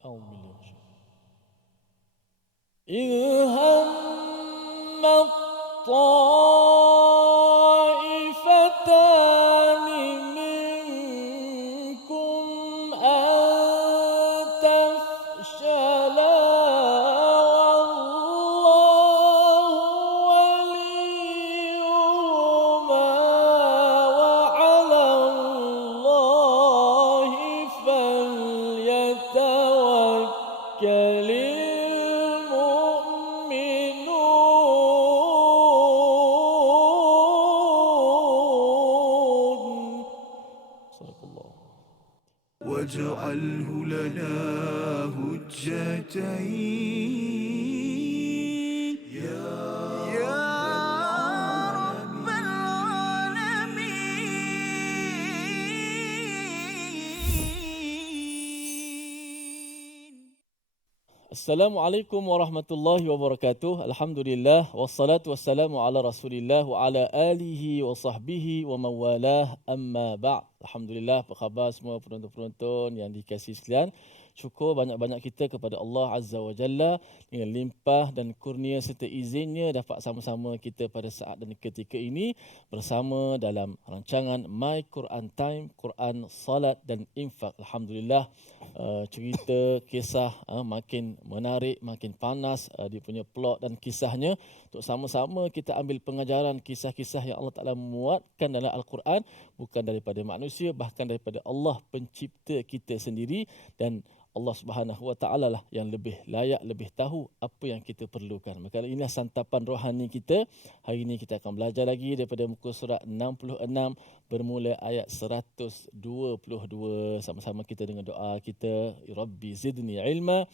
أعوذ بالله من الشيطان. إذ هم الطائفتان منكم أن تفشلا والله وليهما وعلى الله فليتوكل المؤمنون. صدق الله. واجعله لنا هجتين يا رب العالمين. Assalamualaikum warahmatullahi wabarakatuh. Alhamdulillah wassalatu wassalamu ala Rasulillah wa ala alihi wa sahbihi wa mawalah amma ba'd. Alhamdulillah, apa khabar semua penonton-penonton yang dikasihi sekalian? Syukur banyak-banyak kita kepada Allah Azza wa Jalla dengan limpah dan kurnia serta izinnya dapat sama-sama kita pada saat dan ketika ini bersama dalam rancangan My Quran Time, Quran, Salat dan Infak. Alhamdulillah, cerita kisah makin menarik, makin panas dia punya plot dan kisahnya untuk sama-sama kita ambil pengajaran kisah-kisah yang Allah Ta'ala muatkan dalam Al-Quran, bukan daripada manusia, bahkan daripada Allah pencipta kita sendiri, dan Allah Subhanahu Wa Taala lah yang lebih layak, lebih tahu apa yang kita perlukan. Maka inilah santapan rohani kita. Hari ini kita akan belajar lagi daripada muka surat 66 bermula ayat 122. Sama-sama kita dengan doa kita, Rabbi zidni ilma.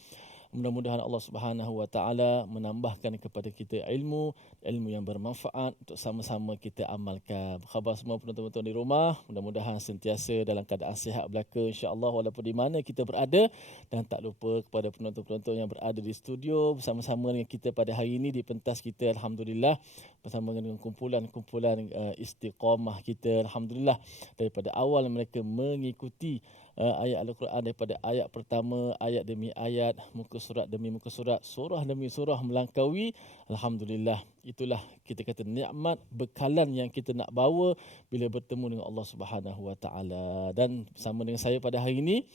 Mudah-mudahan Allah Subhanahu Wa Taala menambahkan kepada kita ilmu yang bermanfaat untuk sama-sama kita amalkan. Khabar semua penonton-penonton di rumah, mudah-mudahan sentiasa dalam keadaan sihat belaka insya-Allah walaupun di mana kita berada, dan tak lupa kepada penonton-penonton yang berada di studio bersama-sama dengan kita pada hari ini di pentas kita, alhamdulillah, bersama dengan kumpulan-kumpulan istiqamah kita, alhamdulillah, daripada awal mereka mengikuti ayat Al-Quran daripada ayat pertama, ayat demi ayat, muka surat demi muka surat, surah demi surah melangkaui. Alhamdulillah, itulah kita kata nikmat bekalan yang kita nak bawa bila bertemu dengan Allah Subhanahu Wa Taala. Dan bersama dengan saya pada hari ini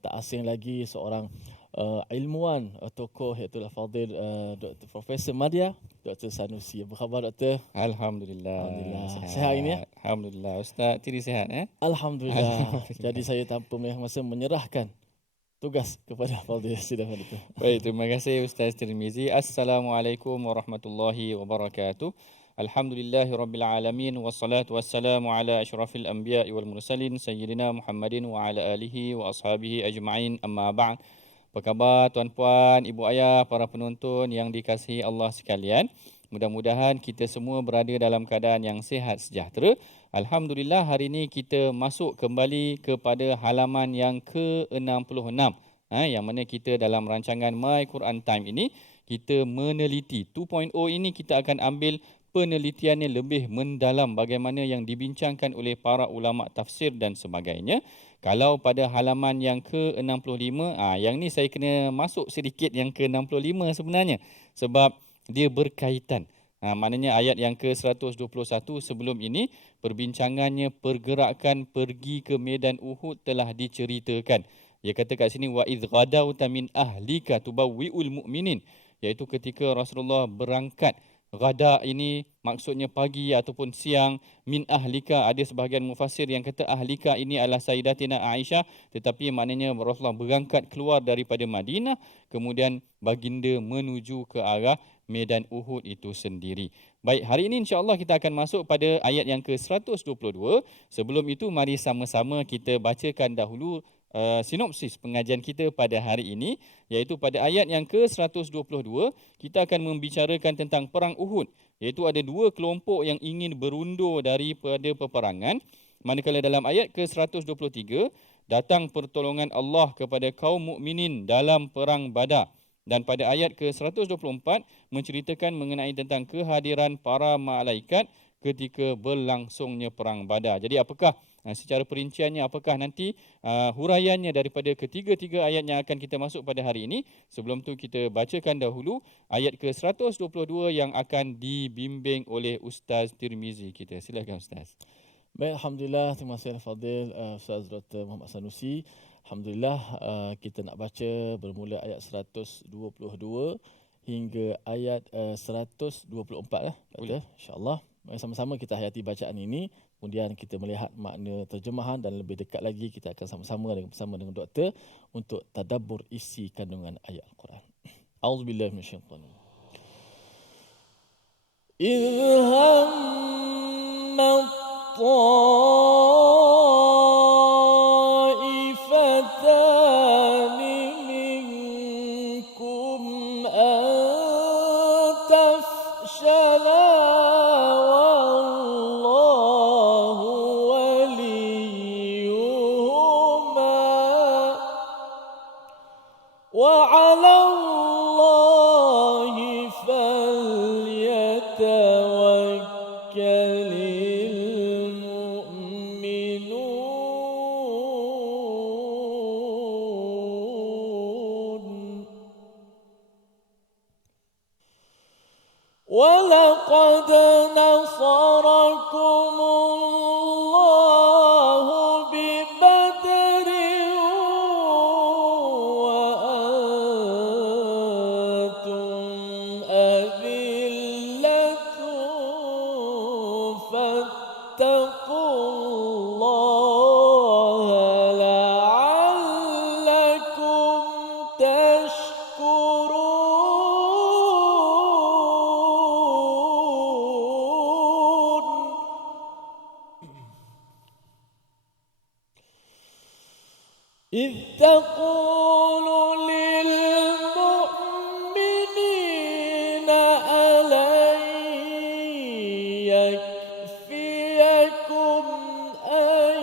tak asing lagi seorang ilmuwan, tokoh, iaitu Fadil Dr. Profesor Madya, Dr. Sanusi. Apa khabar Doktor? Alhamdulillah. Sihat hari ni ya? Alhamdulillah. Ustaz Tiri sihat Alhamdulillah. Jadi saya tanpa masa menyerahkan tugas kepada Fadil. Silakan Doktor. Baik, terima kasih Ustaz Tirmizi. Assalamualaikum warahmatullahi wabarakatuh. Alhamdulillahirabbil alamin wassalatu wassalamu ala asyrafil anbiya'i wal mursalin sayyidina Muhammadin wa ala alihi wa ashabihi ajma'in, amma ba'd. Apa khabar tuan-puan, ibu ayah, para penonton yang dikasihi Allah sekalian? Mudah-mudahan kita semua berada dalam keadaan yang sihat sejahtera. Alhamdulillah, hari ini kita masuk kembali kepada halaman yang ke-66. Yang mana kita dalam rancangan My Quran Time ini, kita meneliti 2.0 ini, kita akan ambil penelitiannya lebih mendalam bagaimana yang dibincangkan oleh para ulama tafsir dan sebagainya. Kalau pada halaman yang ke-65, yang ni saya kena masuk sedikit yang ke-65 sebenarnya, sebab dia berkaitan. Maknanya ayat yang ke-121 sebelum ini, perbincangannya pergerakan pergi ke medan Uhud telah diceritakan. Dia kata kat sini, wa idh ghadawta min ahlika tubawwi'ul mu'minin, iaitu ketika Rasulullah berangkat. Ghada ini maksudnya pagi ataupun siang. Min ahlika, ada sebahagian mufassir yang kata ahlika ini adalah Sayyidatina Aisyah, tetapi maknanya Rasulullah berangkat keluar daripada Madinah, kemudian baginda menuju ke arah medan Uhud itu sendiri. Baik, hari ini insya-Allah kita akan masuk pada ayat yang ke-122. Sebelum itu mari sama-sama kita bacakan dahulu sinopsis pengajian kita pada hari ini, iaitu pada ayat yang ke-122 kita akan membicarakan tentang perang Uhud, iaitu ada dua kelompok yang ingin berundur daripada peperangan. Manakala dalam ayat ke-123 datang pertolongan Allah kepada kaum mukminin dalam perang Badar, dan pada ayat ke-124 menceritakan mengenai tentang kehadiran para malaikat ketika berlangsungnya perang Badar. Jadi apakah secara perinciannya, apakah nanti huraiannya daripada ketiga-tiga ayat yang akan kita masuk pada hari ini. Sebelum tu kita bacakan dahulu ayat ke-122 yang akan dibimbing oleh Ustaz Tirmizi kita. Silakan Ustaz. Baik, Alhamdulillah. Terima kasih Al-Fadil Ustaz Dr. Muhammad Sanusi. Alhamdulillah, kita nak baca bermula ayat 122 hingga ayat 124 Boleh. InsyaAllah. Mari sama-sama kita hayati bacaan ini. Kemudian kita melihat makna terjemahan dan lebih dekat lagi kita akan sama-sama bersama dengan doktor untuk tadabbur isi kandungan ayat Al-Quran. A'udzubillahi minasyaitanir rajim. إذ هم الطائفتان منكم أن تفشلا والله وليهما وعلى الله فليتوكل المؤمنون ولقد نصركم الله ببدر وأنتم أذلة فاتقوا الله لعلكم تشكرون إذ تقول للمؤمنين ألن يكفيكم أن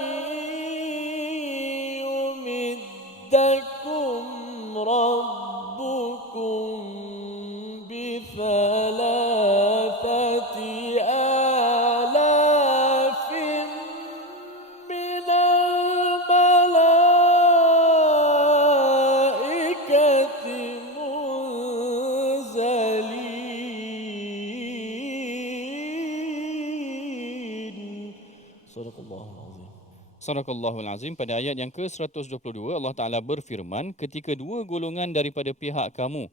يمدكم ربكم بثلاثة آلاف من الملائكة منزلين صدق الله العظيم. Sadaqallahul Azim. Pada ayat yang ke-122 Allah Ta'ala berfirman, ketika dua golongan daripada pihak kamu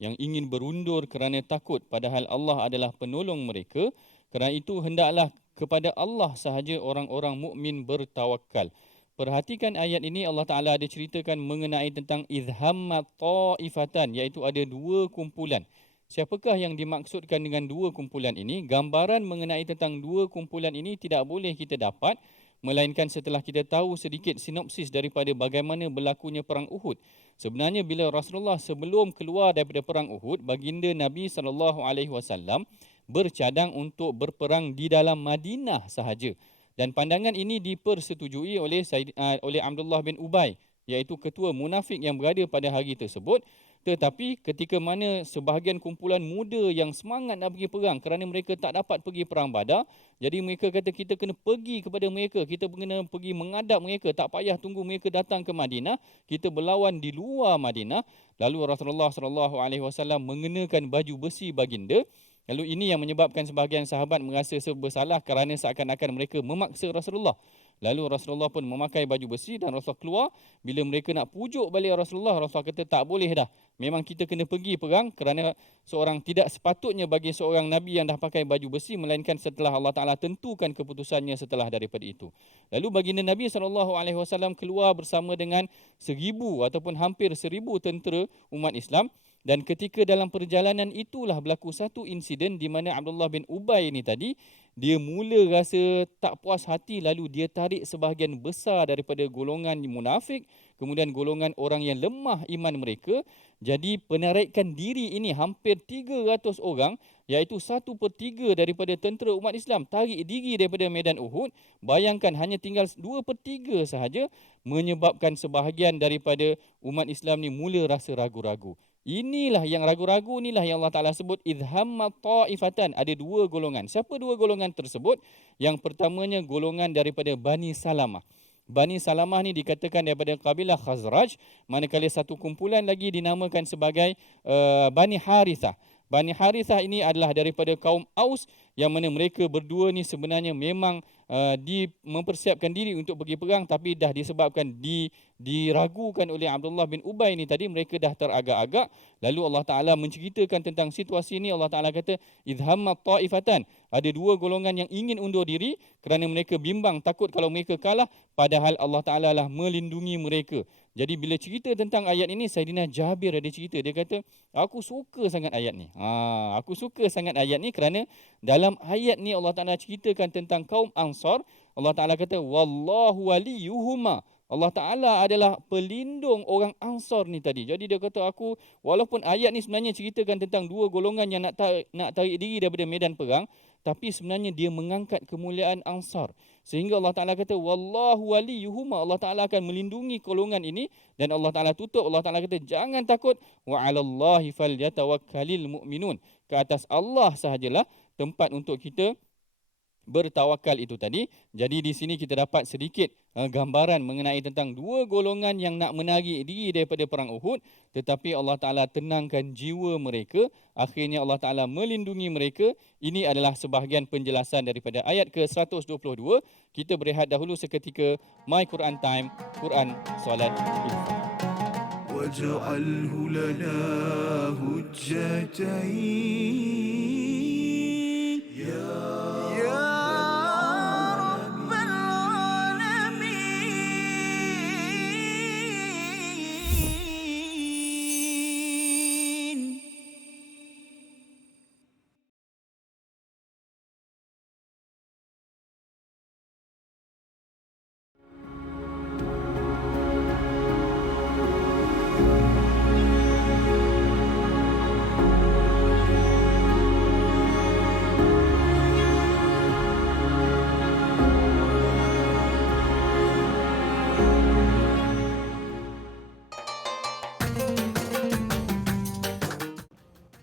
yang ingin berundur kerana takut padahal Allah adalah penolong mereka, kerana itu hendaklah kepada Allah sahaja orang-orang mukmin bertawakal. Perhatikan ayat ini, Allah Ta'ala ada ceritakan mengenai tentang idhammat ta'ifatan, iaitu ada dua kumpulan. Siapakah yang dimaksudkan dengan dua kumpulan ini? Gambaran mengenai tentang dua kumpulan ini tidak boleh kita dapat melainkan setelah kita tahu sedikit sinopsis daripada bagaimana berlakunya perang Uhud. Sebenarnya bila Rasulullah sebelum keluar daripada perang Uhud, baginda Nabi SAW bercadang untuk berperang di dalam Madinah sahaja. Dan pandangan ini dipersetujui oleh Abdullah bin Ubay, iaitu ketua munafik yang berada pada hari tersebut. Tetapi ketika mana sebahagian kumpulan muda yang semangat nak pergi perang kerana mereka tak dapat pergi perang Badar, jadi mereka kata kita kena pergi kepada mereka, kita kena pergi menghadap mereka, tak payah tunggu mereka datang ke Madinah, kita berlawan di luar Madinah. Lalu Rasulullah SAW mengenakan baju besi baginda. Lalu ini yang menyebabkan sebahagian sahabat merasa bersalah kerana seakan-akan mereka memaksa Rasulullah. Lalu Rasulullah pun memakai baju besi dan Rasulullah keluar. Bila mereka nak pujuk balik Rasulullah kata tak boleh dah. Memang kita kena pergi perang kerana seorang tidak sepatutnya bagi seorang Nabi yang dah pakai baju besi melainkan setelah Allah Ta'ala tentukan keputusannya setelah daripada itu. Lalu baginda Nabi SAW keluar bersama dengan 1,000 ataupun hampir 1,000 tentera umat Islam. Dan ketika dalam perjalanan itulah berlaku satu insiden di mana Abdullah bin Ubay ini tadi, dia mula rasa tak puas hati lalu dia tarik sebahagian besar daripada golongan munafik, kemudian golongan orang yang lemah iman mereka. Jadi penarikan diri ini hampir 300 orang, iaitu 1/3 daripada tentera umat Islam tarik diri daripada medan Uhud. Bayangkan hanya tinggal 2/3 sahaja, menyebabkan sebahagian daripada umat Islam ni mula rasa ragu-ragu. Inilah yang ragu-ragu, inilah yang Allah Ta'ala sebut idhamma ta'ifatan. Ada dua golongan. Siapa dua golongan tersebut? Yang pertamanya golongan daripada Bani Salamah. Bani Salamah ni dikatakan daripada kabilah Khazraj, manakala satu kumpulan lagi dinamakan sebagai Bani Harithah. Bani Harithah ini adalah daripada kaum Aus, yang mana mereka berdua ni sebenarnya memang mempersiapkan diri untuk pergi perang, tapi dah disebabkan diragukan oleh Abdullah bin Ubay ni tadi, mereka dah teragak-agak. Lalu Allah Ta'ala menceritakan tentang situasi ini. Allah Ta'ala kata idhamma ta'ifatan, ada dua golongan yang ingin undur diri kerana mereka bimbang, takut kalau mereka kalah, padahal Allah Ta'ala lah melindungi mereka. Jadi bila cerita tentang ayat ini, Saidina Jabir ada cerita, dia kata aku suka sangat ayat ni. Aku suka sangat ayat ni kerana dalam ayat ni Allah Ta'ala ceritakan tentang kaum Ansar. Allah Ta'ala kata wallahu waliyuhuma, Allah Ta'ala adalah pelindung orang Ansar ni tadi. Jadi dia kata aku, walaupun ayat ni sebenarnya ceritakan tentang dua golongan yang nak tarik diri daripada medan perang, tapi sebenarnya dia mengangkat kemuliaan Ansar. Sehingga Allah Ta'ala kata wallahu waliyuhuma, Allah Ta'ala akan melindungi golongan ini. Dan Allah Ta'ala tutup, Allah Ta'ala kata jangan takut, wa 'alallahi falyatawakkalul mu'minun, ke atas Allah sahajalah tempat untuk kita bertawakal itu tadi. Jadi di sini kita dapat sedikit gambaran mengenai tentang dua golongan yang nak menarik diri daripada perang Uhud, tetapi Allah Ta'ala tenangkan jiwa mereka. Akhirnya Allah Ta'ala melindungi mereka. Ini adalah sebahagian penjelasan daripada ayat ke-122. Kita berehat dahulu seketika. My Quran Time, Quran, Salat, Infak. واجعله لنا هجتين يا رب العالمين.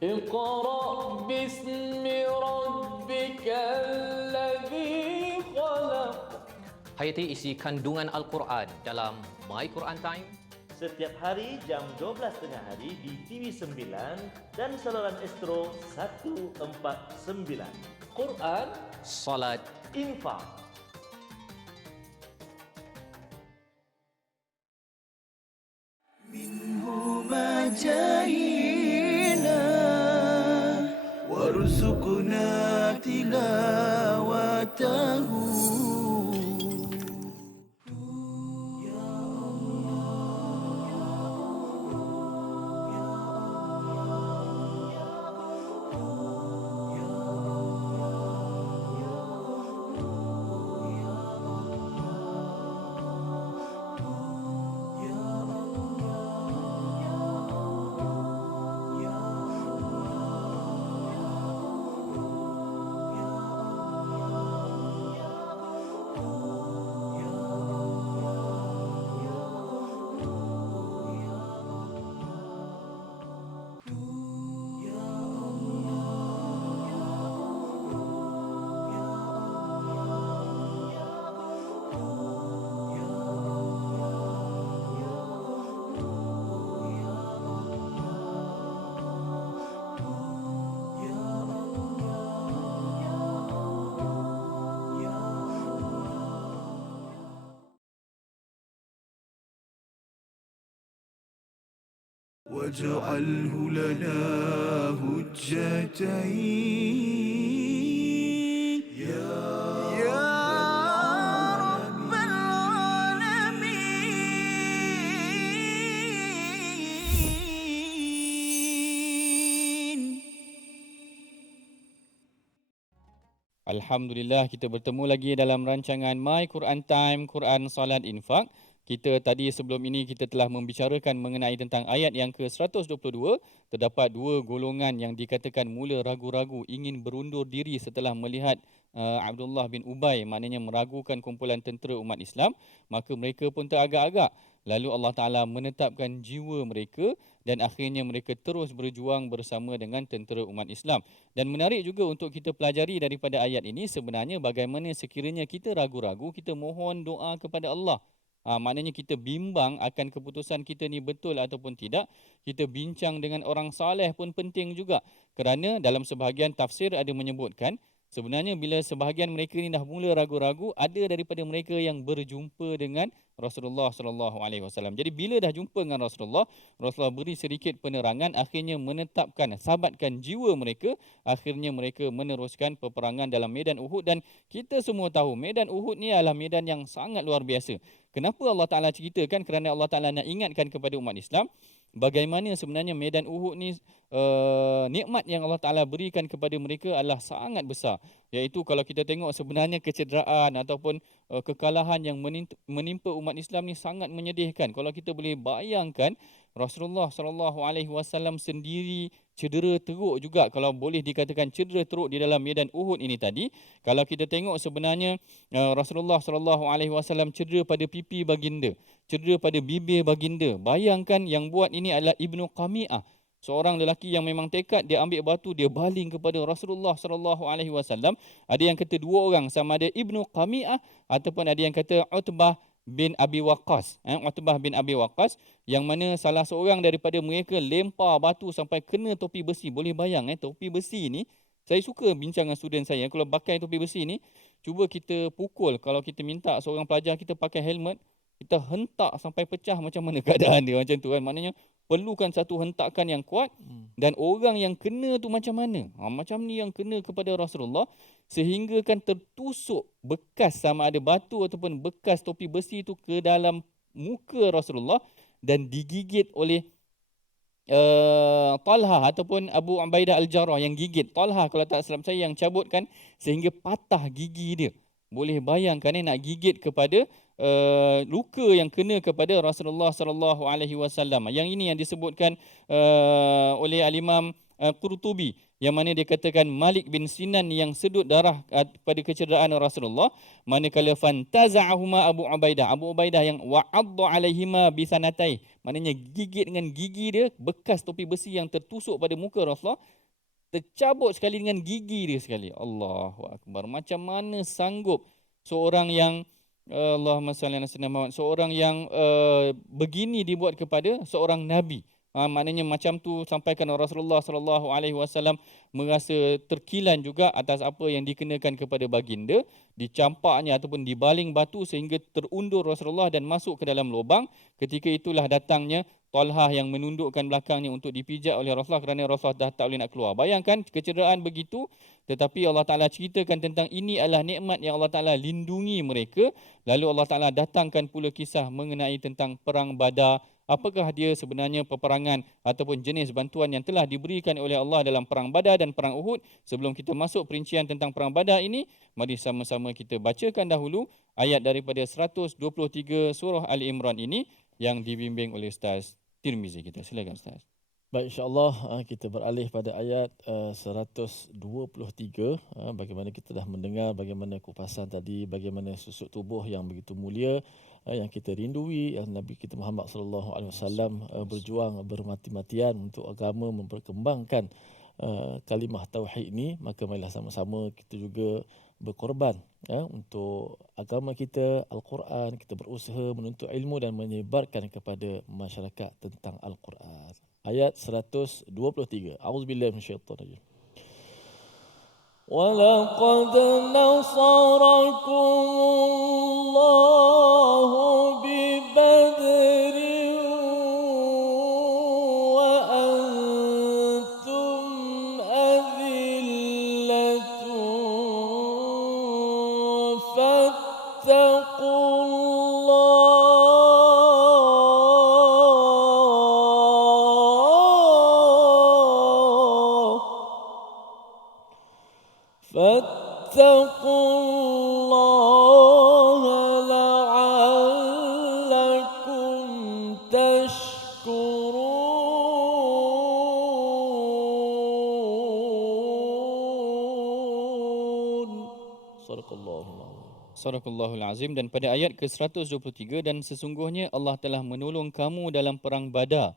اقرأ باسم ربك الذي خلق. Hayati isi kandungan Al-Quran dalam My Quran Time. Setiap hari jam 12.30 hari di TV9 dan saluran Astro 149. Quran, Salat. Infak. منهما جاهينا وارزقنا تلاوته. واجعله لنا هجتين يا رب العالمين. Alhamdulillah, kita bertemu lagi dalam rancangan My Quran Time, Quran, Salat, Infak. Kita tadi sebelum ini kita telah membicarakan mengenai tentang ayat yang ke-122. Terdapat dua golongan yang dikatakan mula ragu-ragu ingin berundur diri setelah melihat Abdullah bin Ubay, maknanya meragukan kumpulan tentera umat Islam. Maka mereka pun teragak-agak. Lalu Allah Ta'ala menetapkan jiwa mereka dan akhirnya mereka terus berjuang bersama dengan tentera umat Islam. Dan menarik juga untuk kita pelajari daripada ayat ini sebenarnya bagaimana sekiranya kita ragu-ragu, kita mohon doa kepada Allah. Maknanya kita bimbang akan keputusan kita ni betul ataupun tidak. Kita bincang dengan orang saleh pun penting juga. Kerana dalam sebahagian tafsir ada menyebutkan sebenarnya bila sebahagian mereka ni dah mula ragu-ragu, ada daripada mereka yang berjumpa dengan Rasulullah sallallahu alaihi wasallam. Jadi bila dah jumpa dengan Rasulullah beri sedikit penerangan, akhirnya menetapkan, sabatkan jiwa mereka, akhirnya mereka meneruskan peperangan dalam medan Uhud. Dan kita semua tahu medan Uhud ni adalah medan yang sangat luar biasa. Kenapa Allah Ta'ala ceritakan? Kerana Allah Ta'ala nak ingatkan kepada umat Islam bagaimana sebenarnya medan Uhud ni nikmat yang Allah Ta'ala berikan kepada mereka adalah sangat besar. Iaitu kalau kita tengok sebenarnya kecederaan ataupun kekalahan yang menimpa umat Islam ni sangat menyedihkan. Kalau kita boleh bayangkan Rasulullah sallallahu alaihi wasallam sendiri cedera teruk juga, kalau boleh dikatakan cedera teruk di dalam medan Uhud ini tadi. Kalau kita tengok sebenarnya Rasulullah sallallahu alaihi wasallam cedera pada pipi baginda, cedera pada bibir baginda. Bayangkan yang buat ini adalah Ibnu Qami'ah, seorang lelaki yang memang tekad dia ambil batu, dia baling kepada Rasulullah sallallahu alaihi wasallam. Ada yang kata dua orang, sama ada Ibnu Qami'ah ataupun ada yang kata Utbah bin Abi Waqqas. Utbah bin Abi Waqqas, yang mana salah seorang daripada mereka lempar batu sampai kena topi besi. Boleh bayang topi besi ni, saya suka bincang dengan student saya, kalau pakai topi besi ni, cuba kita pukul, kalau kita minta seorang pelajar kita pakai helmet, kita hentak sampai pecah, macam mana keadaan dia macam tu kan. Maknanya perlukan satu hentakan yang kuat. Dan orang yang kena tu macam mana? Macam ni yang kena kepada Rasulullah, sehingga kan tertusuk bekas sama ada batu ataupun bekas topi besi tu ke dalam muka Rasulullah dan digigit oleh Talha ataupun Abu Ubaidah Al-Jarrah yang gigit. Talha kalau tak salah saya yang cabutkan sehingga patah gigi dia. Boleh bayangkan nak gigit kepada luka yang kena kepada Rasulullah sallallahu alaihi wasallam. Yang ini yang disebutkan oleh Al-Imam Qurtubi, yang mana dia katakan Malik bin Sinan yang sedut darah pada kecederaan Rasulullah, manakala fantaza'ahuma Abu Ubaidah yang wa'adda alaihima bisanatai, maknanya gigit dengan gigi dia, bekas topi besi yang tertusuk pada muka Rasulullah tercabut sekali dengan gigi dia sekali. Allahu akbar. Macam mana sanggup seorang yang Allahumma salli ala sayyidina Muhammad, seorang yang begini dibuat kepada seorang nabi. Maknanya macam tu sampaikan Rasulullah sallallahu alaihi wasallam merasa terkilan juga atas apa yang dikenakan kepada baginda, dicampaknya ataupun dibaling batu sehingga terundur Rasulullah dan masuk ke dalam lubang. Ketika itulah datangnya Talha yang menundukkan belakangnya untuk dipijak oleh Rasulullah kerana Rasulullah dah tak boleh nak keluar. Bayangkan kecederaan begitu, tetapi Allah Ta'ala ceritakan tentang ini adalah nikmat yang Allah Ta'ala lindungi mereka. Lalu Allah Ta'ala datangkan pula kisah mengenai tentang perang Badar. Apakah dia sebenarnya peperangan ataupun jenis bantuan yang telah diberikan oleh Allah dalam perang Badar dan perang Uhud. Sebelum kita masuk perincian tentang perang Badar ini, mari sama-sama kita bacakan dahulu ayat daripada 123 surah Ali Imran ini yang dibimbing oleh Ustaz Tirmizi kita. Silakan Ustaz. Baik, insyaAllah kita beralih pada ayat 123. Bagaimana kita dah mendengar bagaimana kupasan tadi, bagaimana susuk tubuh yang begitu mulia yang kita rindui, yang Nabi kita Muhammad sallallahu alaihi wasallam berjuang bermati-matian untuk agama, memperkembangkan kalimah tauhid ini. Maka marilah sama-sama kita juga berkorban untuk agama kita, Al-Quran. Kita berusaha menuntut ilmu dan menyebarkan kepada masyarakat tentang Al-Quran. Ayat 123. A'udzubillahi minasyaitonir rajim. وَلَقَدْ نَصَرَكُمُ اللَّهُ بِبَدْرٍ وَأَنْتُمْ أَذِلَّةٌ فَاتَّقُوا اللَّهَ لَعَلَّكُمْ تَشْكُرُونَ. Sadaqallahul Azim. Dan pada ayat ke-123, dan sesungguhnya Allah telah menolong kamu dalam perang Badar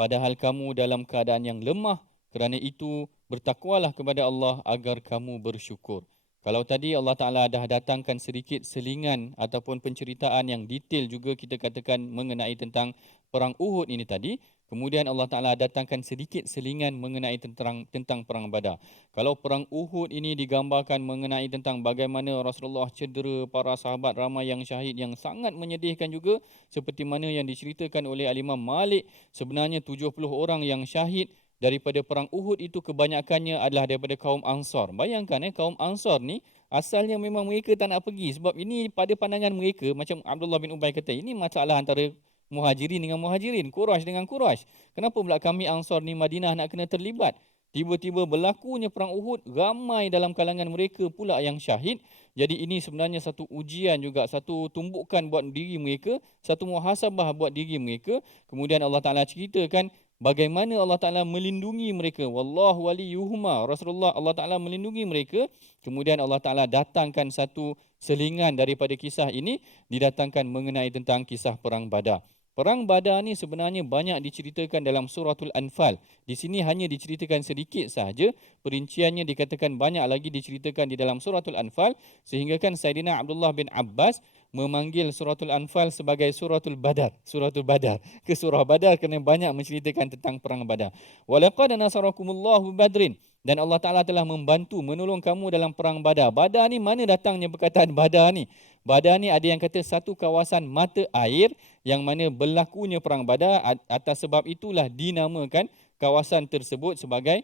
padahal kamu dalam keadaan yang lemah. Kerana itu bertakwalah kepada Allah agar kamu bersyukur. Kalau tadi Allah Ta'ala dah datangkan sedikit selingan ataupun penceritaan yang detail juga kita katakan mengenai tentang perang Uhud ini tadi. Kemudian Allah Ta'ala datangkan sedikit selingan mengenai tentang perang Badar. Kalau perang Uhud ini digambarkan mengenai tentang bagaimana Rasulullah cedera, para sahabat ramai yang syahid, yang sangat menyedihkan juga. Seperti mana yang diceritakan oleh Al-Imam Malik, sebenarnya 70 orang yang syahid daripada perang Uhud itu kebanyakannya adalah daripada kaum Ansar. Bayangkan kaum Ansar ni asalnya memang mereka tak nak pergi sebab ini pada pandangan mereka, macam Abdullah bin Ubay kata, ini masalah antara Muhajirin dengan Muhajirin, Quraisy dengan Quraisy. Kenapa pula kami Ansar ni Madinah nak kena terlibat? Tiba-tiba berlakunya perang Uhud, ramai dalam kalangan mereka pula yang syahid. Jadi ini sebenarnya satu ujian juga, satu tumbukan buat diri mereka, satu muhasabah buat diri mereka. Kemudian Allah Ta'ala ceritakan bagaimana Allah Ta'ala melindungi mereka. Wallahu waliyuhuma. Rasulullah, Allah Ta'ala melindungi mereka. Kemudian Allah Ta'ala datangkan satu selingan daripada kisah ini, didatangkan mengenai tentang kisah perang Badar. Perang Badar ni sebenarnya banyak diceritakan dalam suratul Anfal. Di sini hanya diceritakan sedikit sahaja. Perinciannya dikatakan banyak lagi diceritakan di dalam suratul Anfal. Sehingga kan Saidina Abdullah bin Abbas memanggil suratul Anfal sebagai suratul Badar. Suratul Badar. Ke surah Badar kerana banyak menceritakan tentang perang Badar. Walaqad nasarakumullahu badrin. Dan Allah Ta'ala telah membantu, menolong kamu dalam perang Badar. Badar ni mana datangnya perkataan Badar ni? Badar ni ada yang kata satu kawasan mata air yang mana berlakunya perang Badar. Atas sebab itulah dinamakan kawasan tersebut sebagai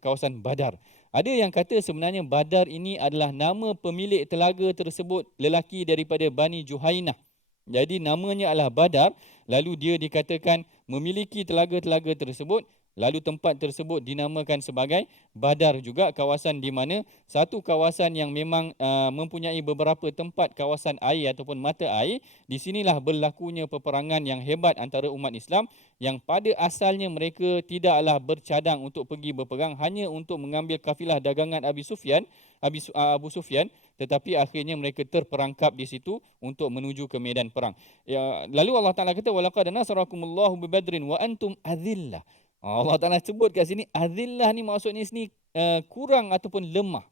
kawasan Badar. Ada yang kata sebenarnya Badar ini adalah nama pemilik telaga tersebut, lelaki daripada Bani Juhainah. Jadi namanya adalah Badar, lalu dia dikatakan memiliki telaga-telaga tersebut. Lalu tempat tersebut dinamakan sebagai Badar juga, kawasan di mana satu kawasan yang memang mempunyai beberapa tempat kawasan air ataupun mata air. Di sinilah berlakunya peperangan yang hebat antara umat Islam yang pada asalnya mereka tidaklah bercadang untuk pergi berperang, hanya untuk mengambil kafilah dagangan Abu Sufyan, tetapi akhirnya mereka terperangkap di situ untuk menuju ke medan perang. Lalu Allah Ta'ala kata, walaqad nasarakumullahu bibadrin wa antum adhillah. Allah Ta'ala sebut kat sini, azillah ni maksudnya sini kurang ataupun lemah.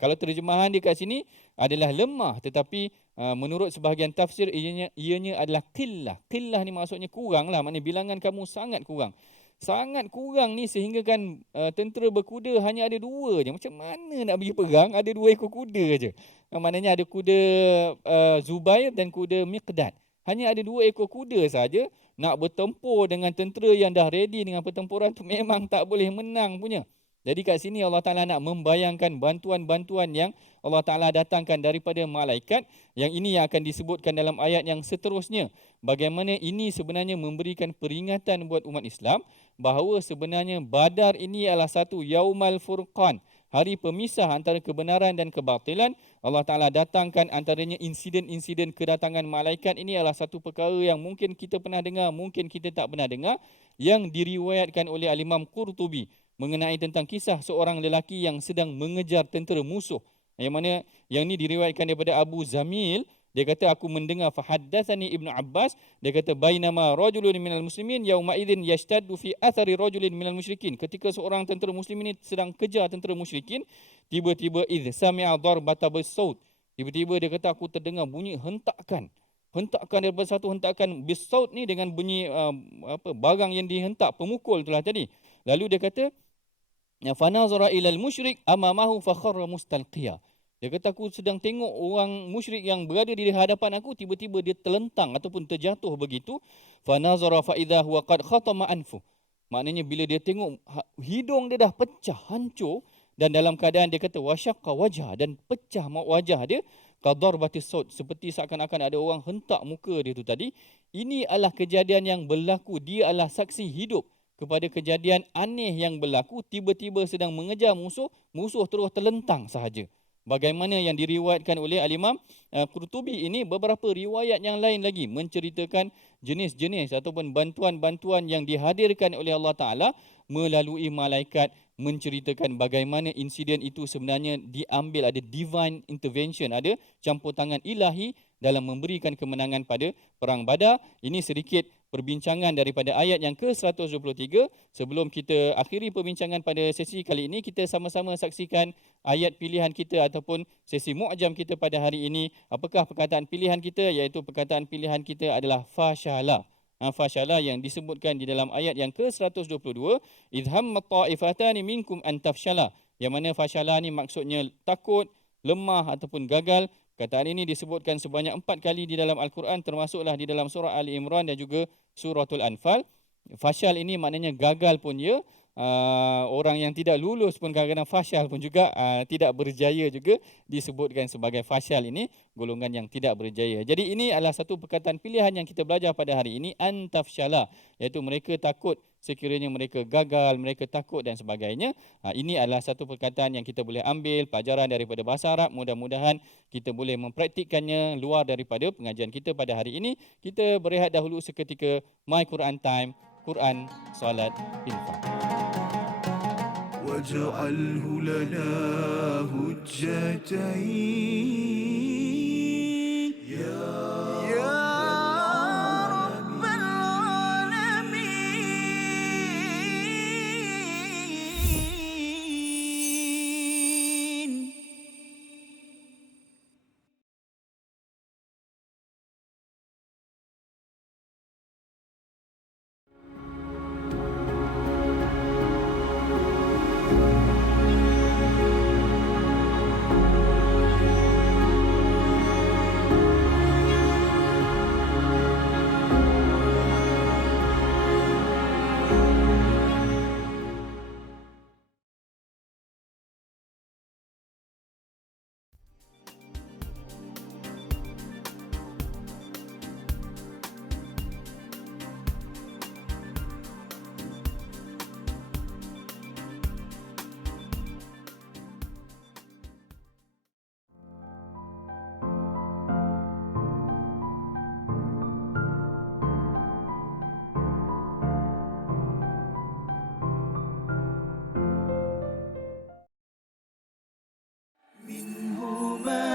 Kalau terjemahan dia kat sini adalah lemah, tetapi menurut sebahagian tafsir ianya adalah qillah. Qillah ni maksudnya kurang lah, maknanya bilangan kamu sangat kurang. Sangat kurang ni sehingga kan tentera berkuda hanya ada 2 je. Macam mana nak pergi perang ada 2 ekor kuda je. Maknanya ada kuda Zubair dan kuda Miqdad. Hanya ada 2 ekor kuda saja. Nak bertempur dengan tentera yang dah ready dengan pertempuran tu memang tak boleh menang punya. Jadi kat sini Allah Ta'ala nak membayangkan bantuan-bantuan yang Allah Ta'ala datangkan daripada malaikat. Yang ini yang akan disebutkan dalam ayat yang seterusnya. Bagaimana ini sebenarnya memberikan peringatan buat umat Islam bahawa sebenarnya Badar ini adalah satu Yaumal Furqan. Hari pemisah antara kebenaran dan kebatilan. Allah Ta'ala datangkan antaranya insiden-insiden kedatangan malaikat. Ini adalah satu perkara yang mungkin kita pernah dengar, mungkin kita tak pernah dengar. Yang diriwayatkan oleh Al-Imam Qurtubi mengenai tentang kisah seorang lelaki yang sedang mengejar tentera musuh. Yang mana yang ini diriwayatkan daripada Abu Zamil. Dia kata, aku mendengar fahaddatsani Ibnu Abbas. Dia kata, bainama rajulun minal muslimin yauma idzin yashtaddu fi athari rajulin minal musyrikin. Ketika seorang tentera muslim ini sedang kejar tentera musyrikin, tiba-tiba idz sami'a darbata bis-saut. Tiba-tiba dia kata, aku terdengar bunyi hentakan. Hentakan daripada satu hentakan bis-saut ni dengan bunyi barang yang dihentak, pemukul itulah tadi. Lalu dia kata, fa nazara ilal musyrik amamahu fa kharra mustalqiya. Dia kata, aku sedang tengok orang musyrik yang berada di hadapan aku, tiba-tiba dia terlentang ataupun terjatuh begitu. Fa nazara fa idza huwa qad khatama anfu. Maknanya bila dia tengok hidung dia dah pecah, hancur, dan dalam keadaan dia kata wasyaqqa wajah, dan pecah wajah dia, qadarbatis saut, seperti seakan-akan ada orang hentak muka dia tu tadi. Ini adalah kejadian yang berlaku, dia adalah saksi hidup kepada kejadian aneh yang berlaku. Tiba-tiba sedang mengejar musuh, musuh terus terlentang sahaja. Bagaimana yang diriwayatkan oleh Al-Imam Qurtubi ini, beberapa riwayat yang lain lagi menceritakan jenis-jenis ataupun bantuan-bantuan yang dihadirkan oleh Allah Ta'ala melalui malaikat, menceritakan bagaimana insiden itu sebenarnya diambil, ada divine intervention, ada campur tangan ilahi dalam memberikan kemenangan pada perang Badar. Ini sedikit perbincangan daripada ayat yang ke-123. Sebelum kita akhiri perbincangan pada sesi kali ini, kita sama-sama saksikan ayat pilihan kita ataupun sesi mu'jam kita pada hari ini. Apakah perkataan pilihan kita? Iaitu perkataan pilihan kita adalah fashala. Fashala yang disebutkan di dalam ayat yang ke-122, idhammat ta'ifatani minkum an tafshala. Yang mana fashala ni maksudnya takut, lemah ataupun gagal. Kataan ini disebutkan sebanyak 4 kali di dalam Al-Quran, termasuklah di dalam surah Ali Imran dan juga suratul Anfal. Fashal ini maknanya gagal pun ya. Orang yang tidak lulus pun kadang-kadang fashal pun juga, tidak berjaya juga disebutkan sebagai fashal ini, golongan yang tidak berjaya. Jadi ini adalah satu perkataan pilihan yang kita belajar pada hari ini, antafshala, iaitu mereka takut sekiranya mereka gagal, mereka takut dan sebagainya. Ini adalah satu perkataan yang kita boleh ambil pelajaran daripada bahasa Arab. Mudah-mudahan kita boleh mempraktikkannya luar daripada pengajian kita pada hari ini. Kita berehat dahulu seketika. My Quran Time, Quran, Salat, Infak. واجعله لنا هجتين يا رب العالمين.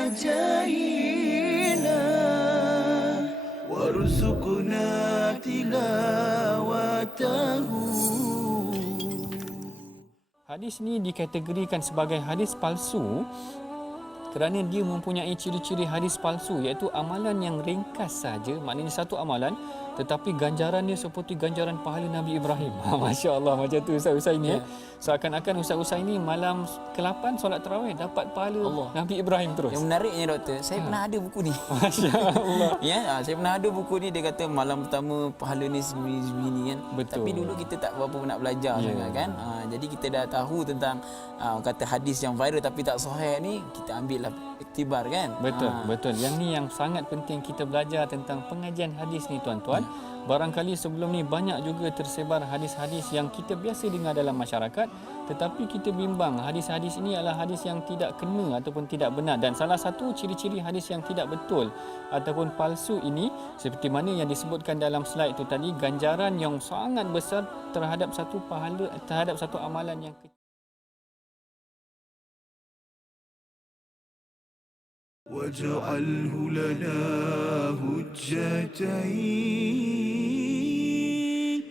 جاهينا وارزقنا تلاوته. Hadis ni dikategorikan sebagai hadis palsu kerana dia mempunyai ciri-ciri hadis palsu, iaitu amalan yang ringkas saja, maknanya satu amalan tetapi ganjarannya seperti ganjaran pahala Nabi Ibrahim. Masya Allah, macam tu Ustaz Usai ni. Seakan-akan Ustaz Usai ni malam ke-8 solat tarawih dapat pahala Allah. Nabi Ibrahim terus. Yang menariknya doktor, saya pernah ada buku ni. Masya Allah. Saya pernah ada buku ni, dia kata malam pertama pahala ni sebegini kan. Betul. Tapi dulu kita tak berapa nak belajar sangat kan. Jadi kita dah tahu tentang kata hadis yang viral tapi tak sahih ni, kita ambil lah iktibar kan. Betul, betul. Yang ni yang sangat penting kita belajar tentang pengajian hadis ni tuan-tuan. Barangkali sebelum ni banyak juga tersebar hadis-hadis yang kita biasa dengar dalam masyarakat, tetapi kita bimbang hadis-hadis ini adalah hadis yang tidak kena ataupun tidak benar. Dan salah satu ciri-ciri hadis yang tidak betul ataupun palsu ini, seperti mana yang disebutkan dalam slide itu tadi, ganjaran yang sangat besar terhadap satu pahala, terhadap satu amalan yang kecil. واجعله لنا هجتين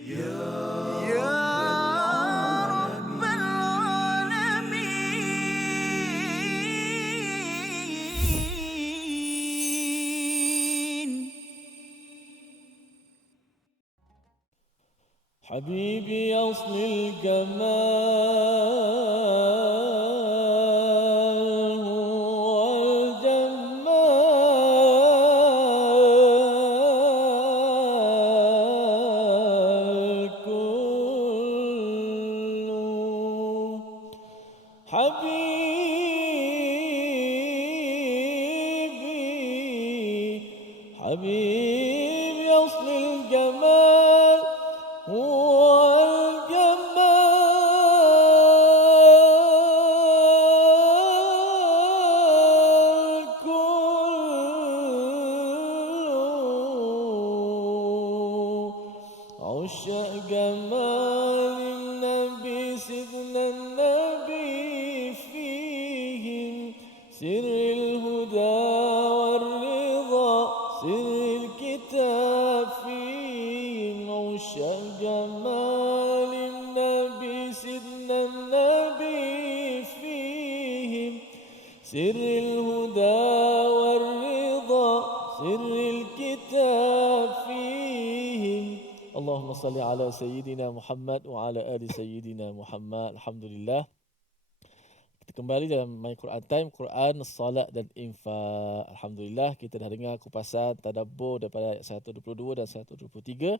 يا رب العالمين. حبيبي أصل الجمال حبيبي أصل الجمال هو الجمال كله. عشاق جمال النبي سيدنا النبي فيهم سر الهدى سر الكتاب فيهم جمال النبي سيدنا النبي فيهم سر الهدى والرضا سر الكتاب فيهم اللهم صل على سيدنا محمد وعلى آل سيدنا محمد. Alhamdulillah. Kita kembali dalam My Quran Time, Quran, Salat dan Infak. Alhamdulillah, kita dah dengar kupasan tadabbur daripada ayat 122 dan 123.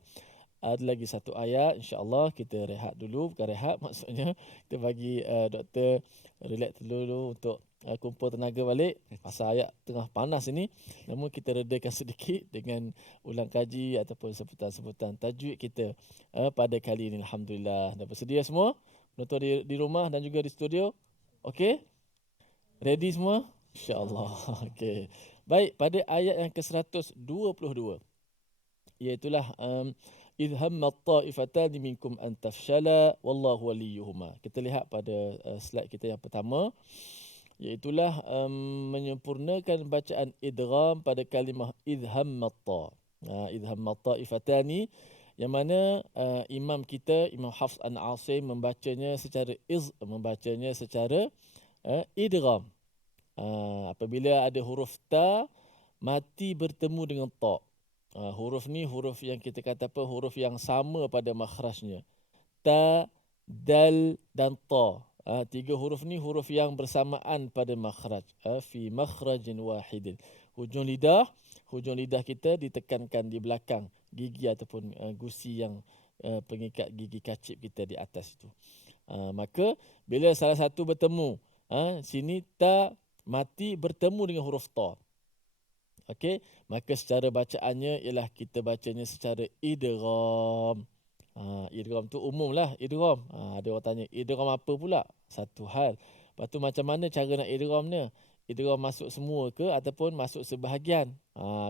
Ada lagi satu ayat, insya-Allah kita rehat dulu. Bukan rehat, maksudnya kita bagi doktor relax dulu untuk kumpul tenaga balik. Pasal ayat tengah panas ini, namun kita redakan sedikit dengan ulang kaji ataupun sebutan-sebutan tajwid kita pada kali ini. Alhamdulillah. Dah bersedia semua? Penonton di rumah dan juga di studio? Okey? Ready semua? InsyaAllah. Okey. Baik, pada ayat yang ke-122, iaitulah idh hammat ta'ifatan minkum an tafshala wallahu waliyuhuma. Kita lihat pada slide kita yang pertama, iaitulah menyempurnakan bacaan idgham pada kalimah idh hammat ta. Idh hammat ta'ifatani, yang mana imam kita, Imam Hafs an Asim membacanya secara idgham. Apabila ada huruf ta mati bertemu dengan ta. Huruf ni huruf yang kita kata apa, huruf yang sama pada makhrajnya. Ta, dal dan ta. Tiga huruf ni huruf yang bersamaan pada makhraj. Fi makhrajin wahidin. Hujung lidah kita ditekankan di belakang gigi ataupun gusi yang pengikat gigi kacip kita di atas itu. Maka bila salah satu bertemu, sini ta mati bertemu dengan huruf ta. Okey, maka secara bacaannya ialah kita bacanya secara idgham. Idgham tu umumlah idgham. Ada orang tanya, idgham apa pula? Satu hal. Lepas tu macam mana cara nak idghamnya? Idgham masuk semua ke ataupun masuk sebahagian?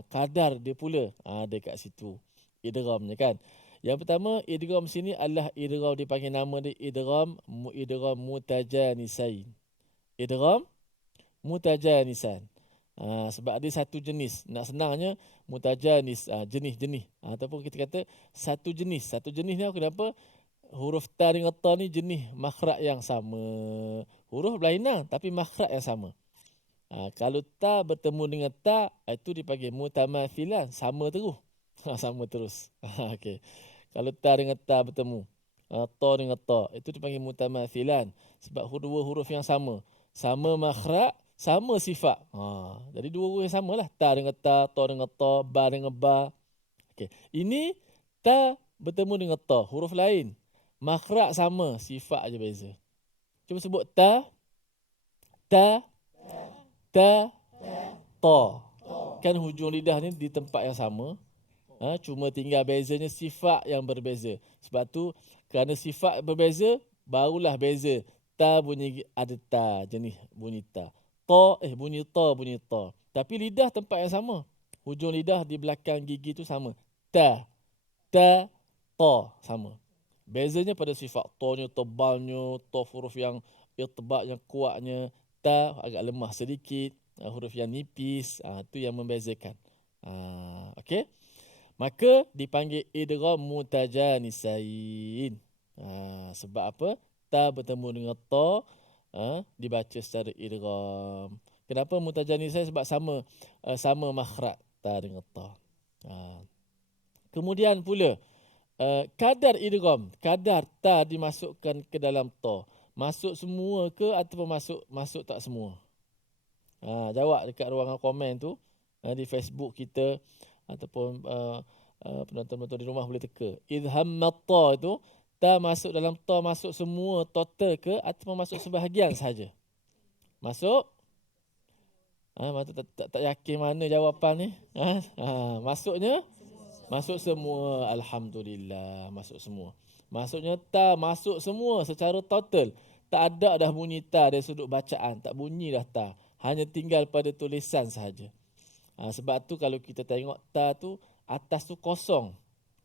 Kadar dia pula. Dekat situ idghamnya kan. Yang pertama, idgham sini adalah idgham, dipanggil nama dia idgham mutajanisain. Idgham mutajanisan. Sebab ada satu jenis. Nak senangnya mutajanis, jenis-jenis. Ataupun kita kata satu jenis. Satu jenis ni kenapa? Huruf ta dengan ta ni jenis makhraj yang sama. Huruf berlainan tapi makhraj yang sama. Kalau ta bertemu dengan ta, itu dipanggil mutamathilan. Sama terus. Sama terus. Okay. Kalau ta dengan ta bertemu, ta dengan ta, itu dipanggil mutamathilan. Sebab dua huruf yang sama. Sama makhraj, sama sifat. Jadi dua huruf yang sama lah. Ta dengan ta dengan ta, ba dengan ba. Okay. Ini ta bertemu dengan ta, huruf lain. Makhraj sama, sifat aja beza. Cuba sebut ta, ta, ta. Kan hujung lidah ni di tempat yang sama. Cuma tinggal bezanya sifat yang berbeza. Sebab tu kerana sifat berbeza, barulah beza. Ta bunyi ada ta, jenis bunyi ta. Bunyi ta. Tapi lidah tempat yang sama. Hujung lidah di belakang gigi tu sama. Ta, ta sama. Bezanya pada sifat. Ta-nya tebalnya, ta huruf yang irtibat yang kuatnya, ta agak lemah sedikit, huruf yang nipis, tu yang membezakan. Okey. Maka dipanggil idgham mutajanisain. Sebab apa? Ta bertemu dengan ta, dibaca secara idgham. Kenapa mutajanisain? Sebab sama makhraj ta dengan ta. Kemudian pula kadar idgham, kadar ta dimasukkan ke dalam ta. Masuk semua ke ataupun masuk tak semua? Jawab dekat ruangan komen tu, di Facebook kita ataupun penonton-penonton di rumah boleh teka. Idh hammat ta itu, ta masuk dalam ta, masuk semua total ke ataupun masuk sebahagian sahaja? Masuk? Tak yakin mana jawapan ni. Masuknya? Masuk semua. Alhamdulillah, masuk semua. Maksudnya ta masuk semua secara total. Tak ada dah bunyi ta dari sudut bacaan. Tak bunyi dah ta. Hanya tinggal pada tulisan sahaja. Sebab tu kalau kita tengok ta tu, atas tu kosong.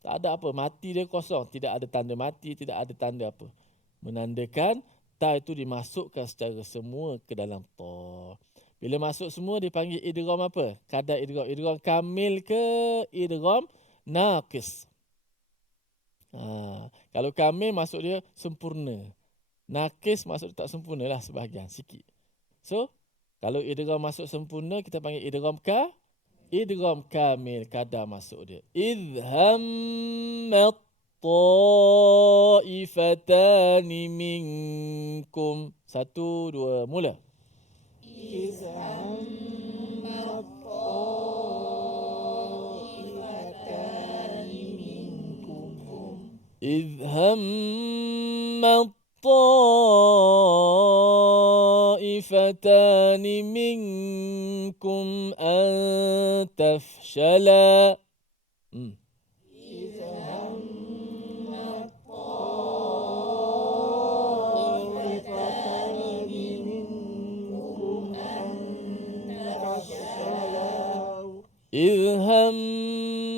Tak ada apa, mati dia kosong. Tidak ada tanda mati, tidak ada tanda apa. Menandakan ta itu dimasukkan secara semua ke dalam ta. Bila masuk semua dipanggil idgham apa? Kadar idgham. Idgham kamil ke idgham naqis? Kalau kamil maksud dia sempurna. Nakis maksud dia tak sempurna lah sebahagian, sikit. So, kalau idgham masuk sempurna, kita panggil idgham kamil, kadar masuk dia. Idhammat ta'ifatani minkum. 1, 2, mula. إذ هم الطائفتان منكم أن تفشلا. إذ هم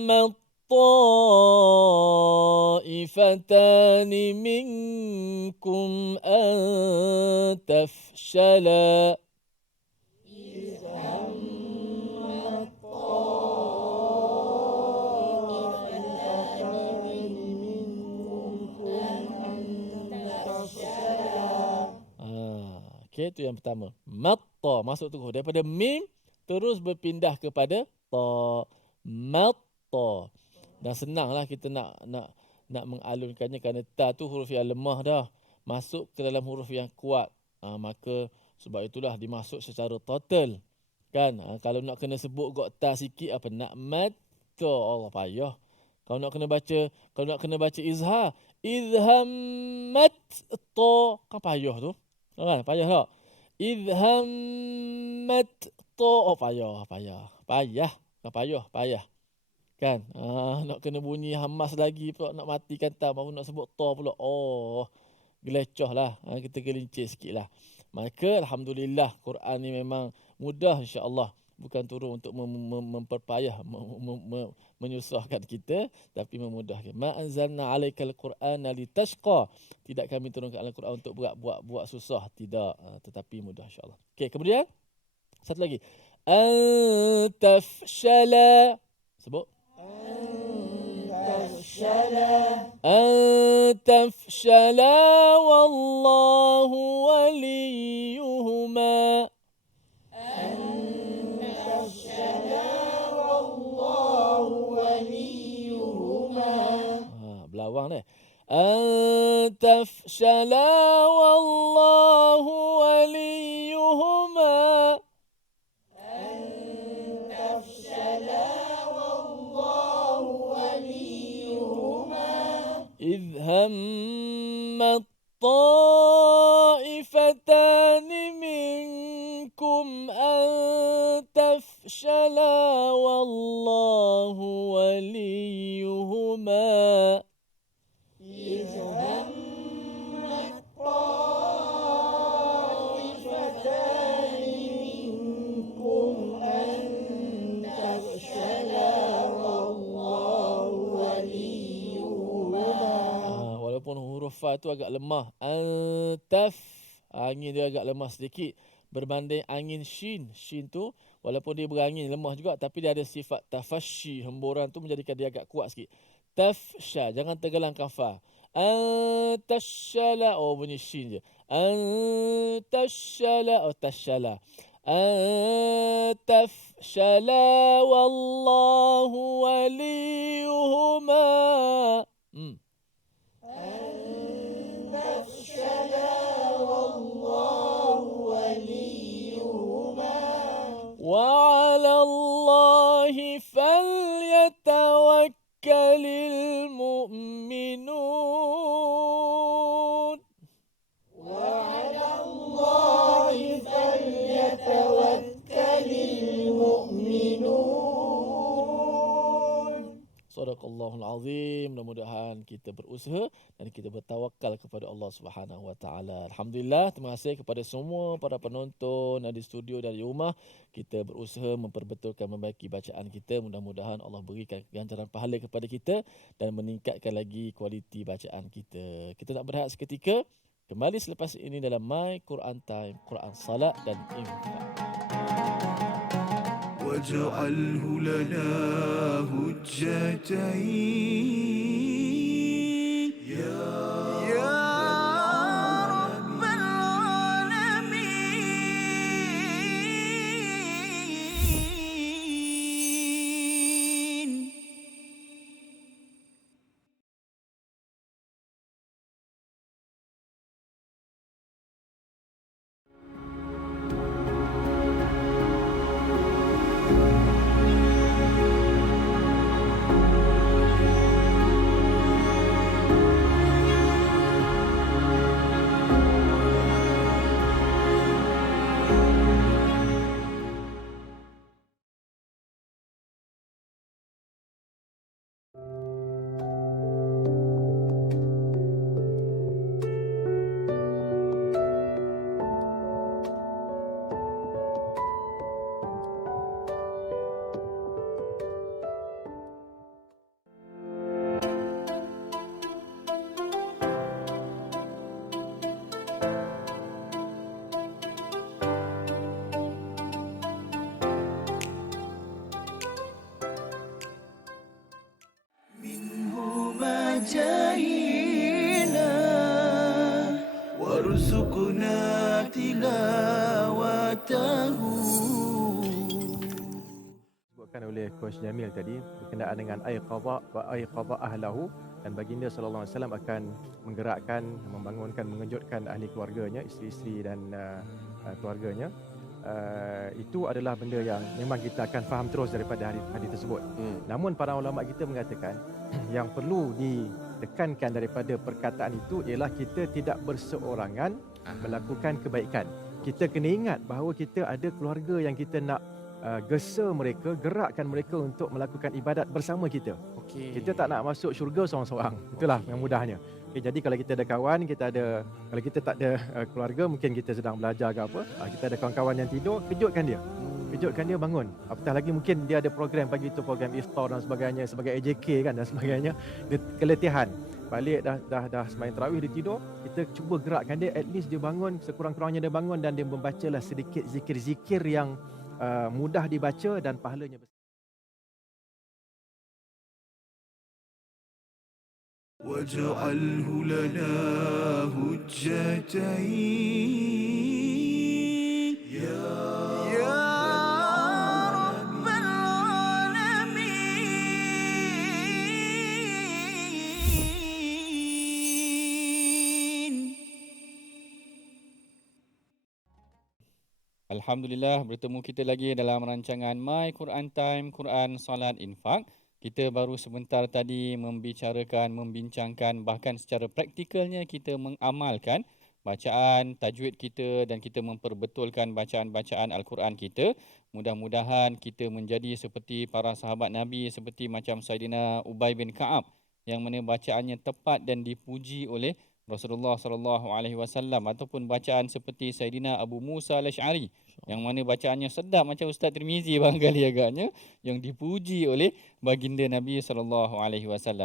الطائفتان منكم أن تفشلا. Okey, itu yang pertama. Matta masuk terus daripada mim terus berpindah kepada ta. Matta. Dan senanglah kita nak mengalunkannya kerana ta tu huruf yang lemah dah. Masuk ke dalam huruf yang kuat. Maka sebab itulah dimasuk secara total. Kan? Kalau nak kena sebut gok ta sikit apa nak matta, Allah payah. Kalau nak kena baca izhar, izhammat ta, kan payah tu. Kan? Payah tak? Izhammat ta, payah. Kan payah. Kan? Nak kena bunyi hamas lagi pula, nak matikan ta, baru nak sebut ta pula. Gelecoh lah. Kita gelincir sikit lah. Maka Alhamdulillah, Quran ni memang mudah insya-Allah. Bukan turun untuk memperpayah, menyusahkan kita, tapi memudahkan. Ma anzalna 'alaikal Qur'ana litashqa. Tidak kami turunkan Al-Quran untuk buat susah, tidak, tetapi mudah insya-Allah. Okey, kemudian satu lagi. Antafshala. Sebut. Antafshala wallahu waliyuhuma. Belawang ni. Antafshala wallahu waliyuhuma. إذ هم الطائفتان منكم أن تفشلا والله وليهما. إذ هم الطائفتان منكم أن تفشلا والله وليهما. Walaupun huruf fa tu agak lemah. Antaf, angin dia agak lemah sedikit berbanding angin shin. Shin tu walaupun dia berangin lemah juga, tapi dia ada sifat tafashi, hemburan tu menjadikan dia agak kuat sikit. Tafsha, jangan tergelangkan fa. Antashala, bunyi shin je. Antashala, tashala. Antafshala wallahu waliyuhuma. وعلى الله فليتوكل المؤمنون. وعلى الله فليتوكل المؤمنون. Sadaqallahul azim. Mudah-mudahan kita berusaha dan kita bertawakal kepada Allah Subhanahu Wa Taala. Alhamdulillah, terima kasih kepada semua para penonton di studio dan di rumah. Kita berusaha memperbetulkan, membaiki bacaan kita. Mudah-mudahan Allah berikan ganjaran pahala kepada kita dan meningkatkan lagi kualiti bacaan kita. Kita nak berehat seketika. Kembali selepas ini dalam My Quran Time, Quran Salat dan Infak. واجعله لنا هجتين جاهينا وارزقنا تلاوته. Disebutkan oleh Coach Jamil tadi berkenaan dengan aiqadha wa aiqadha ahlahu, dan baginda sallallahu alaihi wasallam akan menggerakkan, membangunkan, mengejutkan ahli keluarganya, isteri-isteri dan keluarganya. Itu adalah benda yang memang kita akan faham terus daripada hadis tersebut. Namun para ulama kita mengatakan yang perlu ditekankan daripada perkataan itu ialah kita tidak berseorangan melakukan kebaikan. Kita kena ingat bahawa kita ada keluarga yang kita nak gesa mereka, gerakkan mereka untuk melakukan ibadat bersama kita. Kita tak nak masuk syurga seorang-seorang. Itulah yang mudahnya. Jadi kalau kita ada kawan, kalau kita tak ada keluarga, mungkin kita sedang belajar ke apa, kita ada kawan-kawan yang tidur, kejutkan dia. Kejutkan dia bangun. Apatah lagi mungkin dia ada program pagi itu, program iftar dan sebagainya, sebagai AJK kan dan sebagainya. Dia keletihan. Balik dah sembahyang tarawih, dia tidur, kita cuba gerakkan dia, at least dia bangun, sekurang-kurangnya dia bangun dan dia membacalah sedikit zikir-zikir yang mudah dibaca dan pahalanya besar. واجعله لنا حجتين يا رب العالمين. Alhamdulillah, bertemu kita lagi dalam rancangan My Quran Time, Quran, Salat, Infak. Kita baru sebentar tadi membincangkan, bahkan secara praktikalnya kita mengamalkan bacaan tajwid kita dan kita memperbetulkan bacaan-bacaan Al-Quran kita. Mudah-mudahan kita menjadi seperti para sahabat Nabi, seperti macam Saidina Ubay bin Ka'ab yang mana bacaannya tepat dan dipuji oleh Rasulullah SAW, ataupun bacaan seperti Saidina Abu Musa Al-Ash'ari yang mana bacaannya sedap macam Ustaz Tirmizi barangkali agaknya, yang dipuji oleh baginda Nabi SAW.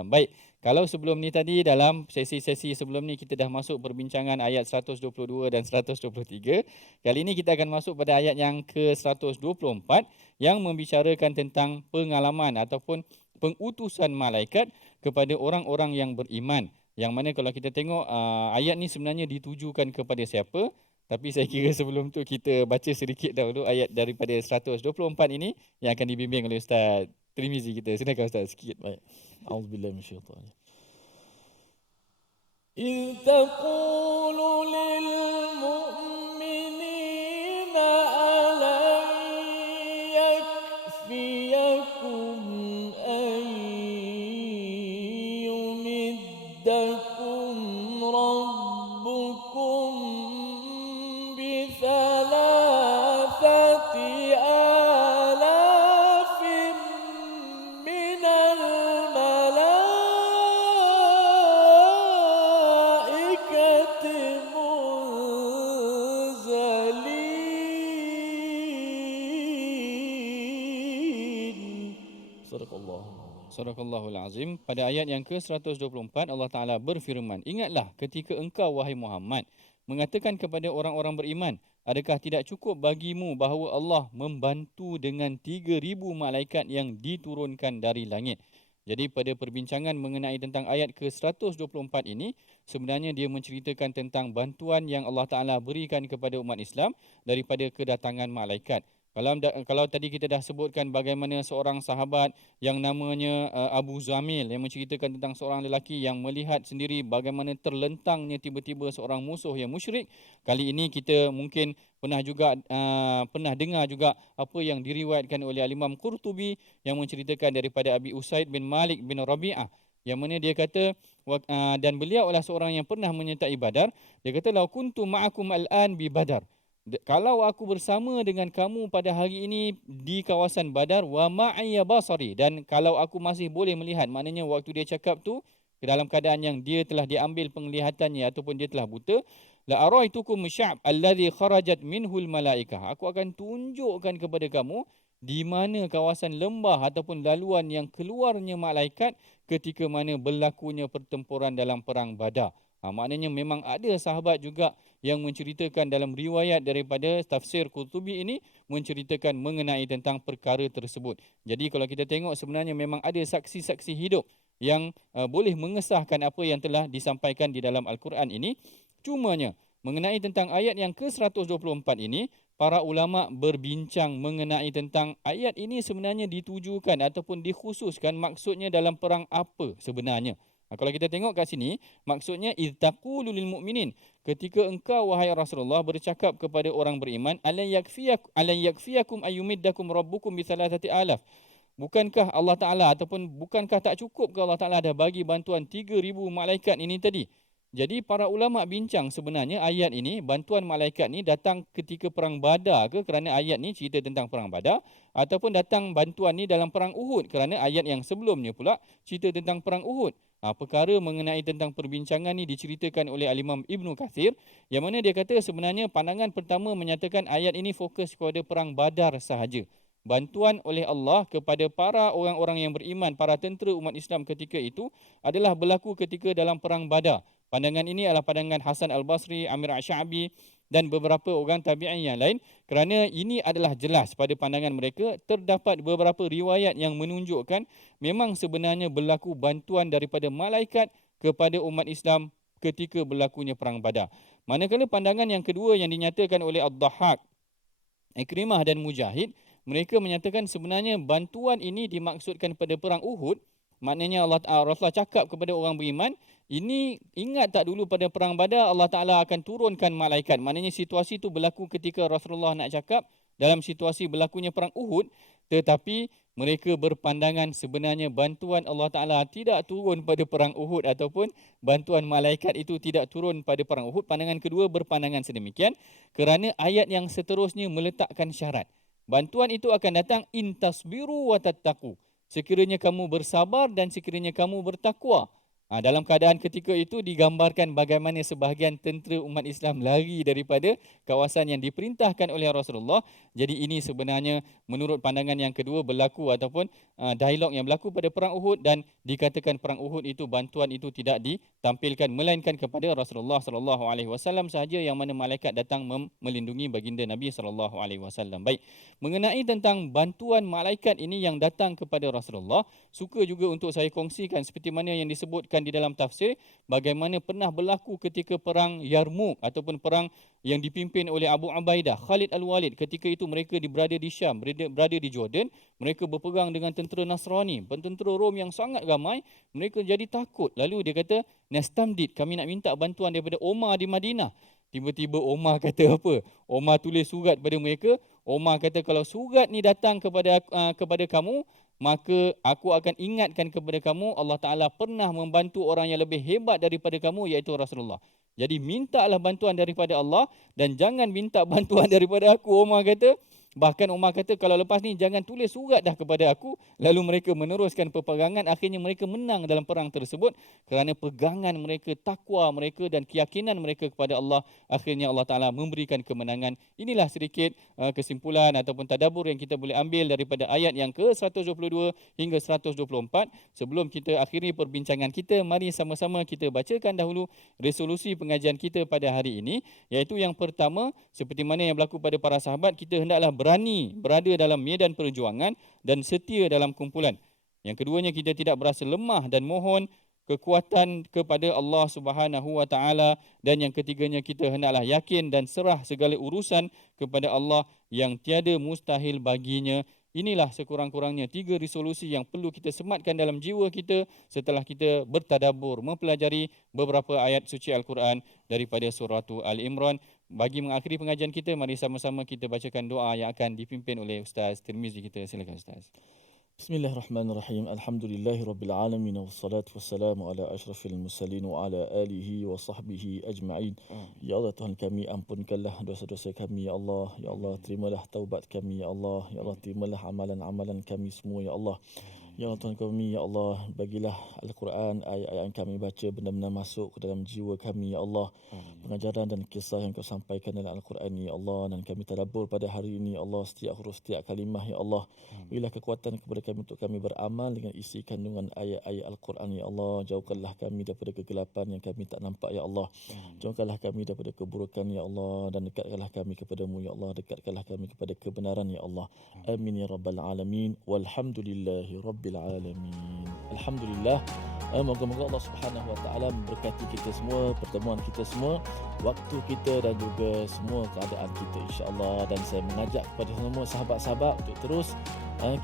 Baik, kalau sebelum ni tadi dalam sesi-sesi sebelum ni kita dah masuk perbincangan ayat 122 dan 123. Kali ini kita akan masuk pada ayat yang ke-124 yang membicarakan tentang pengalaman ataupun pengutusan malaikat kepada orang-orang yang beriman. Yang mana kalau kita tengok ayat ni sebenarnya ditujukan kepada siapa, tapi saya kira sebelum tu kita baca sedikit dahulu ayat daripada 124 ini yang akan dibimbing oleh Ustaz Tirmizi kita. Silakan Ustaz sikit. Baik. Auzubillahi minasyaitanir. إذ تقول للمؤمنين ألن يكفيكم أن يمدكم ربكم بثلاثة آلاف من الملائكة منزلين. صدق الله. Surahul Azim. Pada ayat yang ke-124 Allah Ta'ala berfirman, ingatlah ketika engkau wahai Muhammad mengatakan kepada orang-orang beriman, adakah tidak cukup bagimu bahawa Allah membantu dengan 3,000 malaikat yang diturunkan dari langit. Jadi pada perbincangan mengenai tentang ayat ke-124 ini, sebenarnya dia menceritakan tentang bantuan yang Allah Ta'ala berikan kepada umat Islam daripada kedatangan malaikat. Kalau tadi kita dah sebutkan bagaimana seorang sahabat yang namanya Abu Zamil yang menceritakan tentang seorang lelaki yang melihat sendiri bagaimana terlentangnya tiba-tiba seorang musuh yang musyrik. Kali ini kita mungkin pernah dengar juga apa yang diriwayatkan oleh Imam Qurtubi yang menceritakan daripada Abi Usaid bin Malik bin Rabi'ah, yang mana dia kata, dan beliau adalah seorang yang pernah menyertai Badar. Dia kata, lau kuntu ma'akum al-an bi Badar. Kalau aku bersama dengan kamu pada hari ini di kawasan Badar, wa ma'iyya basari, dan kalau aku masih boleh melihat, maknanya waktu dia cakap tu dalam keadaan yang dia telah diambil penglihatannya ataupun dia telah buta, la araitukum sya'b alladhi kharajat minhul malaikah. Aku akan tunjukkan kepada kamu di mana kawasan lembah ataupun laluan yang keluarnya malaikat ketika mana berlakunya pertempuran dalam perang Badar. Maknanya memang ada sahabat juga yang menceritakan dalam riwayat daripada tafsir Qurtubi ini menceritakan mengenai tentang perkara tersebut. Jadi kalau kita tengok sebenarnya memang ada saksi-saksi hidup yang boleh mengesahkan apa yang telah disampaikan di dalam Al-Quran ini. Cumanya mengenai tentang ayat yang ke-124 ini, para ulama berbincang mengenai tentang ayat ini sebenarnya ditujukan ataupun dikhususkan maksudnya dalam perang apa sebenarnya. Kalau kita tengok kat sini, maksudnya ittaqulu lil mu'minin, ketika engkau wahai Rasulullah bercakap kepada orang beriman, alan yakfiyakum ayyumiddakum rabbukum bi 3,000. Bukankah Allah Taala ataupun bukankah tak cukup ke Allah Taala dah bagi bantuan 3,000 malaikat ini tadi? Jadi para ulama bincang sebenarnya ayat ini, bantuan malaikat ni datang ketika perang Badar ke, kerana ayat ni cerita tentang perang Badar, ataupun datang bantuan ni dalam perang Uhud kerana ayat yang sebelumnya pula cerita tentang perang Uhud. Perkara mengenai tentang perbincangan ni diceritakan oleh Al-Imam Ibn Kathir, yang mana dia kata sebenarnya pandangan pertama menyatakan ayat ini fokus kepada perang Badar sahaja. Bantuan oleh Allah kepada para orang-orang yang beriman, para tentera umat Islam ketika itu adalah berlaku ketika dalam perang Badar. Pandangan ini adalah pandangan Hasan Al-Basri, Amir Asy-Sya'bi dan beberapa orang tabi'in yang lain, kerana ini adalah jelas pada pandangan mereka. Terdapat beberapa riwayat yang menunjukkan memang sebenarnya berlaku bantuan daripada malaikat kepada umat Islam ketika berlakunya perang Badar. Manakala pandangan yang kedua yang dinyatakan oleh Ad-Dhahhak, Ikrimah dan Mujahid, mereka menyatakan sebenarnya bantuan ini dimaksudkan pada perang Uhud. Maknanya Rasulullah cakap kepada orang beriman, ini ingat tak dulu pada perang Badar Allah Ta'ala akan turunkan malaikat. Maknanya situasi itu berlaku ketika Rasulullah nak cakap dalam situasi berlakunya perang Uhud. Tetapi mereka berpandangan sebenarnya bantuan Allah Ta'ala tidak turun pada perang Uhud ataupun bantuan malaikat itu tidak turun pada perang Uhud. Pandangan kedua berpandangan sedemikian kerana ayat yang seterusnya meletakkan syarat. Bantuan itu akan datang in tasbiru wa tattaqu, sekiranya kamu bersabar dan sekiranya kamu bertakwa. Dalam keadaan ketika itu digambarkan bagaimana sebahagian tentera umat Islam lari daripada kawasan yang diperintahkan oleh Rasulullah. Jadi ini sebenarnya menurut pandangan yang kedua berlaku ataupun dialog yang berlaku pada perang Uhud, dan dikatakan perang Uhud itu bantuan itu tidak ditampilkan melainkan kepada Rasulullah sallallahu alaihi wasallam sahaja, yang mana malaikat datang melindungi baginda Nabi sallallahu alaihi wasallam. Baik, mengenai tentang bantuan malaikat ini yang datang kepada Rasulullah, suka juga untuk saya kongsikan seperti mana yang disebutkan di dalam tafsir, bagaimana pernah berlaku ketika perang Yarmouk ataupun perang yang dipimpin oleh Abu Ubaidah, Khalid Al-Walid. Ketika itu mereka berada di Syam, berada di Jordan, mereka berpegang dengan tentera Nasrani, tentera Rom yang sangat ramai. Mereka jadi takut. Lalu dia kata, Nastamdid, kami nak minta bantuan daripada Omar di Madinah. Tiba-tiba Omar kata apa? Omar tulis surat pada mereka. Omar kata, kalau surat ni datang kepada kamu, maka aku akan ingatkan kepada kamu Allah Ta'ala pernah membantu orang yang lebih hebat daripada kamu, iaitu Rasulullah. Jadi mintalah bantuan daripada Allah dan jangan minta bantuan daripada aku, Omar kata. Bahkan Umar kata, kalau lepas ni jangan tulis surat dah kepada aku. Lalu mereka meneruskan peperangan. Akhirnya mereka menang dalam perang tersebut kerana pegangan mereka, takwa mereka dan keyakinan mereka kepada Allah. Akhirnya Allah Ta'ala memberikan kemenangan. Inilah sedikit kesimpulan ataupun tadabbur yang kita boleh ambil daripada ayat yang ke-122 hingga 124. Sebelum kita akhiri perbincangan kita, mari sama-sama kita bacakan dahulu resolusi pengajian kita pada hari ini. Iaitu yang pertama, seperti mana yang berlaku pada para sahabat, kita hendaklah berani berada dalam medan perjuangan dan setia dalam kumpulan. Yang keduanya, kita tidak berasa lemah dan mohon kekuatan kepada Allah Subhanahu wa taala, dan yang ketiganya, kita hendaklah yakin dan serah segala urusan kepada Allah yang tiada mustahil baginya. Inilah sekurang-kurangnya 3 resolusi yang perlu kita sematkan dalam jiwa kita setelah kita bertadabbur, mempelajari beberapa ayat suci Al-Quran daripada surah Al-Imran. Bagi mengakhiri pengajian kita, mari sama-sama kita bacakan doa yang akan dipimpin oleh Ustaz Tirmizi kita. Silakan Ustaz. Bismillahirrahmanirrahim. Alhamdulillahirabbil alamin wassalatu wassalamu ala asyrafil mursalin wa ala alihi wa sahbihi ajma'in. Ya Allah, Tuhan kami, ampunkanlah dosa-dosa kami ya Allah. Ya Allah, terimalah taubat kami ya Allah. Ya Allah, terimalah amalan-amalan kami semua ya Allah. Ya Allah, Tuhan kami, ya Allah, bagilah Al-Quran, ayat-ayat yang kami baca benar-benar masuk ke dalam jiwa kami, ya Allah. Pengajaran dan kisah yang kau sampaikan dalam Al-Quran ni, ya Allah, dan kami tadabbur pada hari ini, ya Allah, setiap huruf, setiap kalimah, ya Allah. Berilah kekuatan kepada kami untuk kami beramal dengan isi kandungan ayat-ayat Al-Quran, ya Allah. Jauhkanlah kami daripada kegelapan yang kami tak nampak, ya Allah. Jauhkanlah kami daripada keburukan, ya Allah, dan dekatkanlah kami kepadamu, ya Allah. Dekatkanlah kami kepada kebenaran, ya Allah. Amin ya rabbal alamin. Walhamdulillahi rabbil rabbil alamin. Alhamdulillah. Moga-moga Allah Subhanahu Wa Taala memberkati kita semua, pertemuan kita semua, waktu kita dan juga semua keadaan kita insya-Allah. Dan saya mengajak kepada semua sahabat-sahabat untuk terus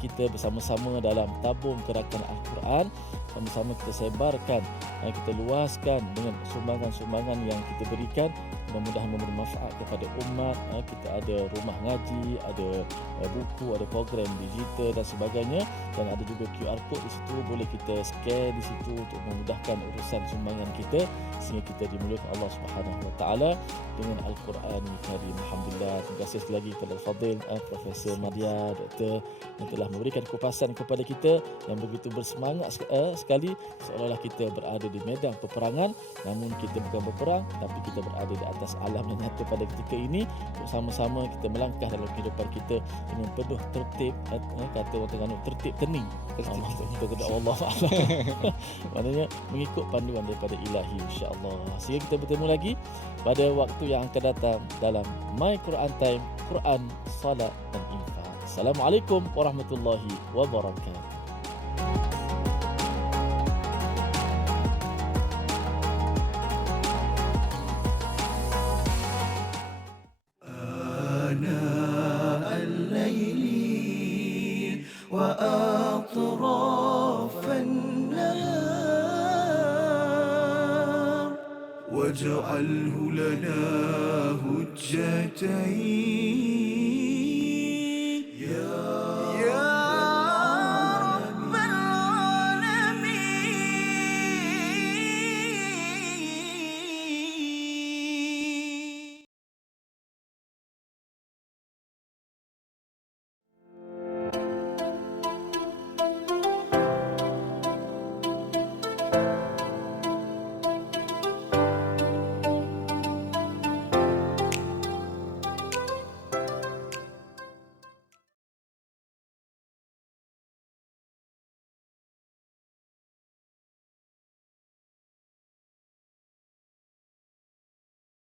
kita bersama-sama dalam tabung gerakan Al-Quran, sama-sama kita sebarkan, kita luaskan dengan sumbangan-sumbangan yang kita berikan, mudah-mudahan memberi manfaat kepada umat. Kita ada rumah ngaji, ada buku, ada program digital dan sebagainya, dan ada juga QR code di situ, boleh kita scan di situ untuk memudahkan urusan sumbangan kita sehingga kita dimuliakan Allah Subhanahu Wa Taala dengan Al-Quran Karim. Alhamdulillah. Terima kasih sekali lagi kepada Fadil Profesor Madia, Doktor, yang telah memberikan kupasan kepada kita yang begitu bersemangat sekali, seolah-olah kita berada di medan peperangan, namun kita bukan berperang tapi kita berada di atas alam yang nyata pada ketika ini. Bersama-sama kita melangkah dalam kehidupan kita dengan penuh tertib, kata orang Terengganu, tertib kening. Kita kena Allah maknanya mengikut panduan daripada ilahi insya-Allah. Sehingga kita bertemu lagi pada waktu yang akan datang dalam My Quran Time, Quran, Salat dan Infak. Assalamualaikum warahmatullahi wabarakatuh. آناء الليل وأطراف النهار واجعله لنا هجتين